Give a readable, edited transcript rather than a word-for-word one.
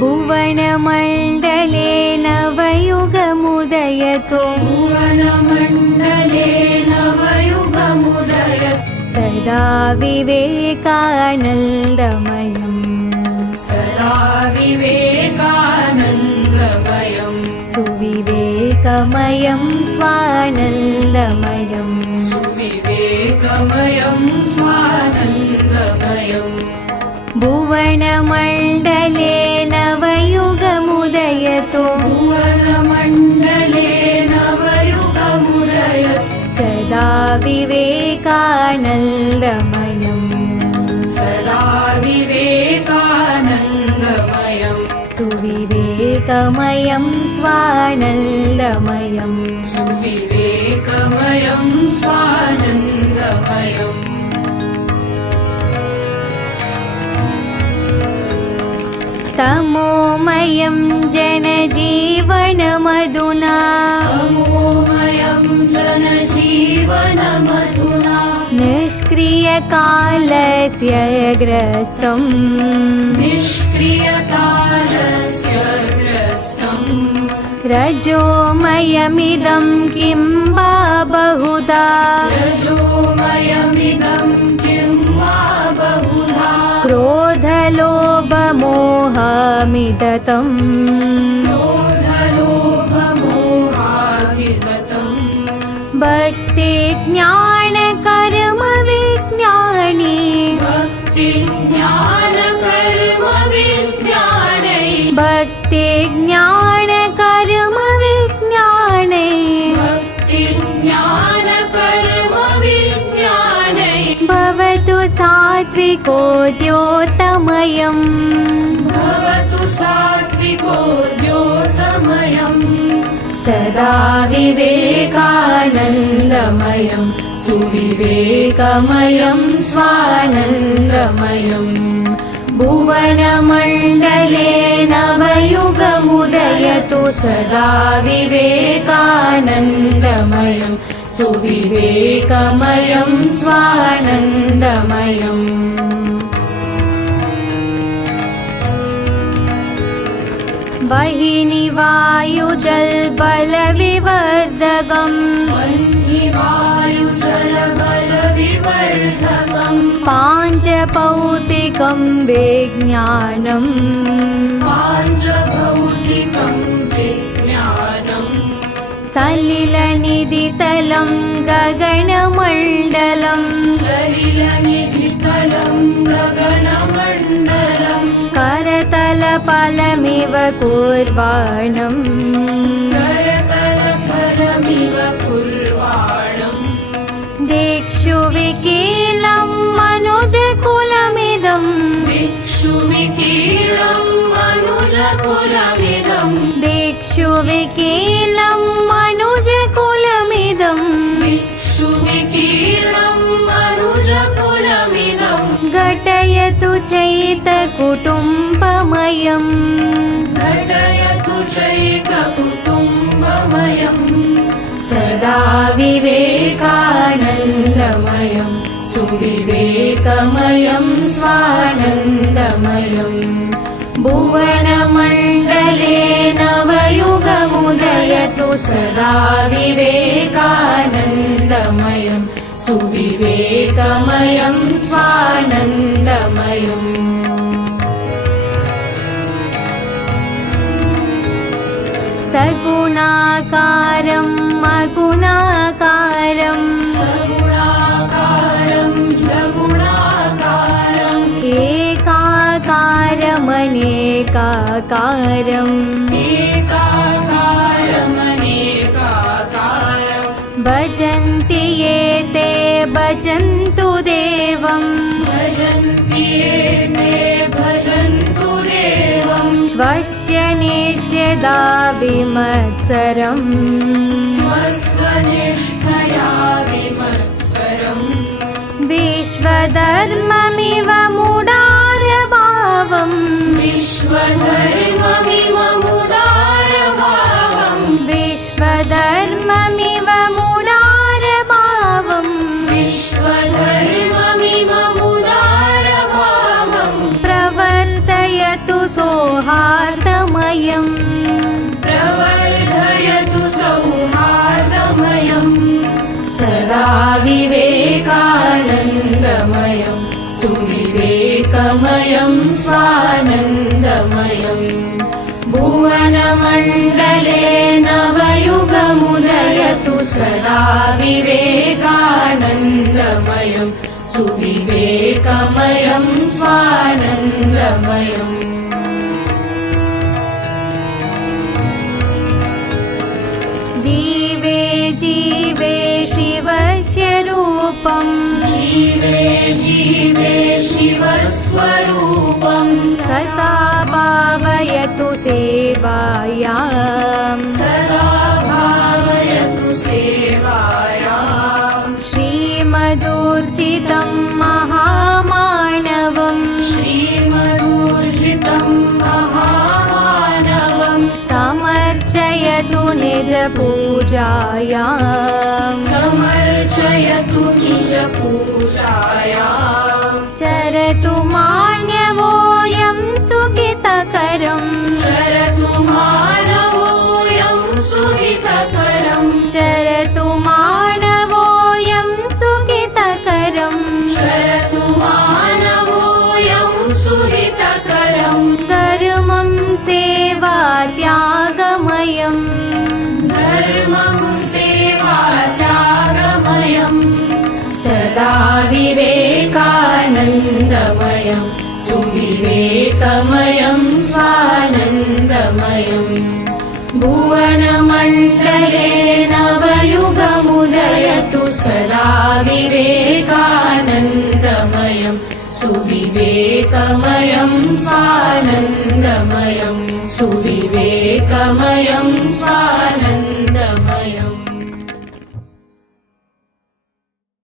भुवनमण्डले नवयुगमुदयतो सदा विवेकानन्दमयम् सुविवेकमयं स्वानन्दमयम् भुवनमण्डले नवयुगमुदयतो सदा विवेकानन्दमयम् सुविवेकमयं स्वानन्दमयम् तमोमयं जनजीवनमधुना निष्क्रियकालस्य ग्रस्तम् रजोमयमिदं किं वा बहुधा क्रोधलोभमोहमिदतम् भक्ति ज्ञान कर्म विज्ञानी भक्ति ज्ञान कर्म विज्ञानै भवतु सात्विको द्योतमयम् सदा विवेकानन्दमयं सुविवेकमयं स्वानन्दमयम् भुवनमण्डले नवयुगमुदयतु सदा विवेकानन्दमयं सुविवेकमयं स्वानन्दमयम् वह्नि वायुजलबलविवर्धकम् पाञ्चभौतिकं विज्ञानम् सलिलनिधितलं गगनमण्डलम् करतलफलमिव कुर्वाणम् दिक्षु विकीर्णं मनुजकुलमिदम् दिक्षु विकीर्णं मनुजकुलमिदम् घटयतु चैतकुटुम्बमयम् सदा विवेकानन्दमयं सुविवेकमयं स्वानन्दमयम् भुवनमण्डले नवयुगमुदयतु सदा विवेकानन्दमयं सुविवेकमयं स्वानन्दमयम् सगुणाकारं अगुणाकारं एकाकारमनेकाकारम् भजन्ति ये ते भजन्तु देवम् स्वस्य निष्यदा विमत्सरम् विश्वधर्ममिव मुडारभावम् विश्वधर्ममिव मुडारभावम् प्रवर्तयतु सो सौहार्दमयम् प्रवर्धयतु सौहार्दमयम् सदा विवेकानन्दमयं सुविवेकमयं स्वानन्दमयम् भुवनमण्डले नवयुगमुदयतु सदा विवेकानन्दमयं सुविवेकमयं स्वानन्दमयम् जीवे जीवे शिवस्य रूपम् जीवे जीवे शिवस्वरूपं सदा भावयतु सेवायाम् सदा भावयतु सेवायाम् श्रीमदूर्जितं महामानवम् श्रीमदूर्जितं महामानवम् समर्चयतु निजपूजायाम् समर्चयतु निजपूजायाम् चरतु मान्यवोऽयं सुखितकरम् चरतु मानवोऽयं सुहितकरम् चरतु मानवोऽयं सुखितकरम् चरतु मानवोऽयं सुहितकरम् धर्मं सेवा त्यागमयम् धर्मं सेवा त्यागमयम् सदा विवेकानन्दमयं सुविवेकमयं स्वानन्दमयम् भुवनमण्डले नवयुगमुदयतु सदा विवेकानन्दमयं सुविवेकमयं स्वानन्दमयं सुविवेकमयं स्वानन्दमयम्